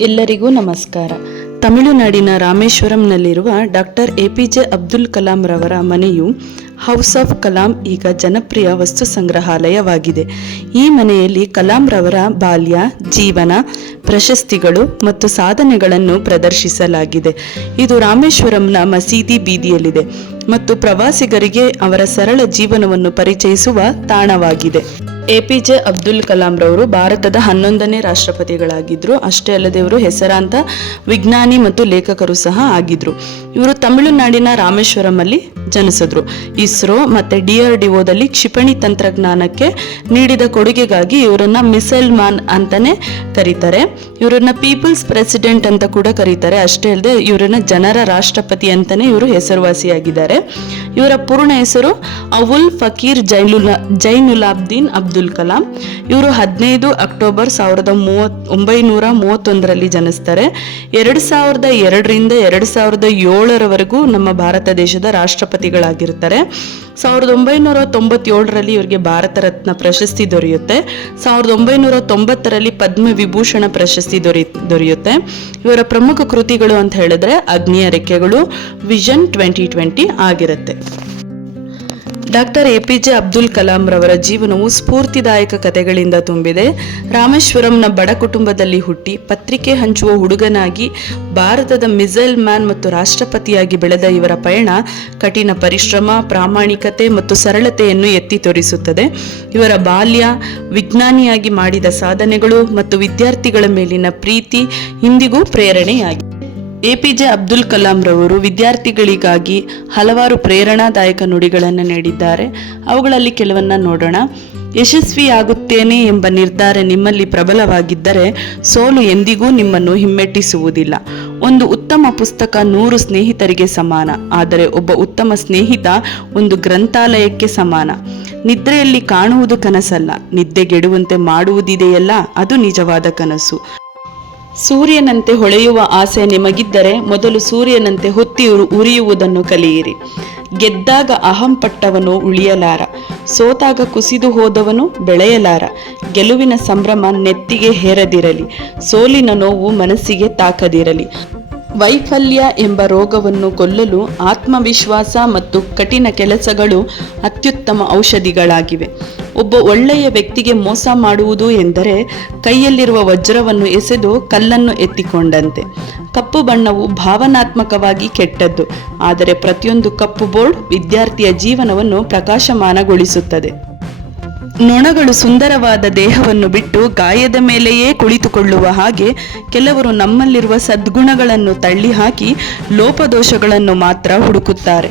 ಎಲ್ಲರಿಗೂ ನಮಸ್ಕಾರ. ತಮಿಳುನಾಡಿನ ರಾಮೇಶ್ವರಂನಲ್ಲಿರುವ ಡಾಕ್ಟರ್ APJ ಅಬ್ದುಲ್ ಕಲಾಂ ರವರ ಮನೆಯು ಹೌಸ್ ಆಫ್ ಕಲಾಂ ಈಗ ಜನಪ್ರಿಯ ವಸ್ತು ಸಂಗ್ರಹಾಲಯವಾಗಿದೆ. ಈ ಮನೆಯಲ್ಲಿ ಕಲಾಂ ರವರ ಬಾಲ್ಯ, ಜೀವನ, ಪ್ರಶಸ್ತಿಗಳು ಮತ್ತು ಸಾಧನೆಗಳನ್ನು ಪ್ರದರ್ಶಿಸಲಾಗಿದೆ. ಇದು ರಾಮೇಶ್ವರಂನ ಮಸೀದಿ ಬೀದಿಯಲ್ಲಿದೆ ಮತ್ತು ಪ್ರವಾಸಿಗರಿಗೆ ಅವರ ಸರಳ ಜೀವನವನ್ನು ಪರಿಚಯಿಸುವ ತಾಣವಾಗಿದೆ. APJ ಅಬ್ದುಲ್ ಕಲಾಂ ರವರು ಭಾರತದ 11ನೇ ರಾಷ್ಟ್ರಪತಿಗಳಾಗಿದ್ದರು. ಅಷ್ಟೇ ಅಲ್ಲದೆ ಇವರು ಹೆಸರಾಂತ ವಿಜ್ಞಾನಿ ಮತ್ತು ಲೇಖಕರು ಸಹ ಆಗಿದ್ರು. ಇವರು ತಮಿಳುನಾಡಿನ ರಾಮೇಶ್ವರಮಲ್ಲಿ ಜನಿಸಿದ್ರು. ಇಸ್ರೋ ಮತ್ತು DRDOದಲ್ಲಿ ಕ್ಷಿಪಣಿ ತಂತ್ರಜ್ಞಾನಕ್ಕೆ ನೀಡಿದ ಕೊಡುಗೆಗಾಗಿ ಇವರನ್ನ ಮಿಸೈಲ್ ಮ್ಯಾನ್ ಅಂತಾನೆ ಕರೀತಾರೆ. ಇವರನ್ನ ಪೀಪಲ್ಸ್ ಪ್ರೆಸಿಡೆಂಟ್ ಅಂತ ಕೂಡ ಕರೀತಾರೆ. ಅಷ್ಟೇ ಅಲ್ಲದೆ ಇವರನ್ನ ಜನರ ರಾಷ್ಟ್ರಪತಿ ಅಂತಾನೆ ಇವರು ಹೆಸರುವಾಸಿಯಾಗಿದ್ದಾರೆ. ಇವರ ಪೂರ್ಣ ಹೆಸರು ಅವುಲ್ ಫಕೀರ್ ಜೈನುಲಾಬ್ದೀನ್ ಅಬ್ದುಲ್ ಕಲಾಂ. ಇವರು 15 ಅಕ್ಟೋಬರ್ 1931ರಲ್ಲಿ ಜನಿಸ್ತಾರೆ. 2002ರಿಂದ 2007ರವರೆಗೂ ನಮ್ಮ ಭಾರತ ದೇಶದ ರಾಷ್ಟ್ರಪತಿಗಳಾಗಿರ್ತಾರೆ. 1997ರಲ್ಲಿ ಇವರಿಗೆ ಭಾರತ ರತ್ನ ಪ್ರಶಸ್ತಿ ದೊರೆಯುತ್ತೆ. 1990ರಲ್ಲಿ ಪದ್ಮವಿಭೂಷಣ ಪ್ರಶಸ್ತಿ ದೊರೆಯುತ್ತೆ. ಇವರ ಪ್ರಮುಖ ಕೃತಿಗಳು ಅಂತ ಹೇಳಿದ್ರೆ ಅಗ್ನಿಯ ರೆಕ್ಕೆಗಳು, ವಿಷನ್ 2020 ಆಗಿರುತ್ತೆ. ಡಾಕ್ಟರ್ APJ ಅಬ್ದುಲ್ ಕಲಾಂ ರವರ ಜೀವನವು ಸ್ಫೂರ್ತಿದಾಯಕ ಕಥೆಗಳಿಂದ ತುಂಬಿದೆ. ರಾಮೇಶ್ವರಂನ ಬಡ ಕುಟುಂಬದಲ್ಲಿ ಹುಟ್ಟಿ ಪತ್ರಿಕೆ ಹಂಚುವ ಹುಡುಗನಾಗಿ ಭಾರತದ ಮಿಸೈಲ್ ಮ್ಯಾನ್ ಮತ್ತು ರಾಷ್ಟ್ರಪತಿಯಾಗಿ ಬೆಳೆದ ಇವರ ಪಯಣ ಕಠಿಣ ಪರಿಶ್ರಮ, ಪ್ರಾಮಾಣಿಕತೆ ಮತ್ತು ಸರಳತೆಯನ್ನು ಎತ್ತಿ ತೋರಿಸುತ್ತದೆ. ಇವರ ಬಾಲ್ಯ, ವಿಜ್ಞಾನಿಯಾಗಿ ಮಾಡಿದ ಸಾಧನೆಗಳು ಮತ್ತು ವಿದ್ಯಾರ್ಥಿಗಳ ಮೇಲಿನ ಪ್ರೀತಿ ಇಂದಿಗೂ ಪ್ರೇರಣೆಯಾಗಿದೆ. APJ ಅಬ್ದುಲ್ ಕಲಾಂ ರವರು ವಿದ್ಯಾರ್ಥಿಗಳಿಗಾಗಿ ಹಲವಾರು ಪ್ರೇರಣಾದಾಯಕ ನುಡಿಗಳನ್ನು ನೀಡಿದ್ದಾರೆ. ಅವುಗಳಲ್ಲಿ ಕೆಲವನ್ನ ನೋಡೋಣ. ಯಶಸ್ವಿಯಾಗುತ್ತೇನೆ ಎಂಬ ನಿರ್ಧಾರ ನಿಮ್ಮಲ್ಲಿ ಪ್ರಬಲವಾಗಿದ್ದರೆ ಸೋಲು ಎಂದಿಗೂ ನಿಮ್ಮನ್ನು ಹಿಮ್ಮೆಟ್ಟಿಸುವುದಿಲ್ಲ. ಒಂದು ಉತ್ತಮ ಪುಸ್ತಕ 100 ಸ್ನೇಹಿತರಿಗೆ ಸಮಾನ, ಆದರೆ ಒಬ್ಬ ಉತ್ತಮ ಸ್ನೇಹಿತ ಒಂದು ಗ್ರಂಥಾಲಯಕ್ಕೆ ಸಮಾನ. ನಿದ್ರೆಯಲ್ಲಿ ಕಾಣುವುದು ಕನಸಲ್ಲ, ನಿದ್ದೆಗೆಡುವಂತೆ ಮಾಡುವುದಿದೆಯಲ್ಲ ಅದು ನಿಜವಾದ ಕನಸು. ಸೂರ್ಯನಂತೆ ಹೊಳೆಯುವ ಆಸೆ ನಿಮಗಿದ್ದರೆ ಮೊದಲು ಸೂರ್ಯನಂತೆ ಹೊತ್ತಿ ಉರಿಯುವುದನ್ನು ಕಲಿಯಿರಿ. ಗೆದ್ದಾಗ ಅಹಂಪಟ್ಟವನು ಉಳಿಯಲಾರ, ಸೋತಾಗ ಕುಸಿದು ಹೋದವನು ಬೆಳೆಯಲಾರ. ಗೆಲುವಿನ ಸಂಭ್ರಮ ನೆತ್ತಿಗೆ ಹೇರದಿರಲಿ, ಸೋಲಿನ ನೋವು ಮನಸ್ಸಿಗೆ ತಾಕದಿರಲಿ. ವೈಫಲ್ಯ ಎಂಬ ರೋಗವನ್ನು ಕೊಲ್ಲಲು ಆತ್ಮವಿಶ್ವಾಸ ಮತ್ತು ಕಠಿಣ ಕೆಲಸಗಳು ಅತ್ಯುತ್ತಮ ಔಷಧಿಗಳಾಗಿವೆ. ಒಬ್ಬ ಒಳ್ಳೆಯ ವ್ಯಕ್ತಿಗೆ ಮೋಸ ಮಾಡುವುದು ಎಂದರೆ ಕೈಯಲ್ಲಿರುವ ವಜ್ರವನ್ನು ಎಸೆದು ಕಲ್ಲನ್ನು ಎತ್ತಿಕೊಂಡಂತೆ. ಕಪ್ಪು ಬಣ್ಣವು ಭಾವನಾತ್ಮಕವಾಗಿ ಕೆಟ್ಟದ್ದು, ಆದರೆ ಪ್ರತಿಯೊಂದು ಕಪ್ಪು ಬೋರ್ಡ್ ವಿದ್ಯಾರ್ಥಿಯ ಜೀವನವನ್ನು ಪ್ರಕಾಶಮಾನಗೊಳಿಸುತ್ತದೆ. ನೊಣಗಳು ಸುಂದರವಾದ ದೇಹವನ್ನು ಬಿಟ್ಟು ಗಾಯದ ಮೇಲೆಯೇ ಕುಳಿತುಕೊಳ್ಳುವ ಹಾಗೆ ಕೆಲವರು ನಮ್ಮಲ್ಲಿರುವ ಸದ್ಗುಣಗಳನ್ನು ತಳ್ಳಿ ಹಾಕಿ ಲೋಪದೋಷಗಳನ್ನು ಮಾತ್ರ ಹುಡುಕುತ್ತಾರೆ.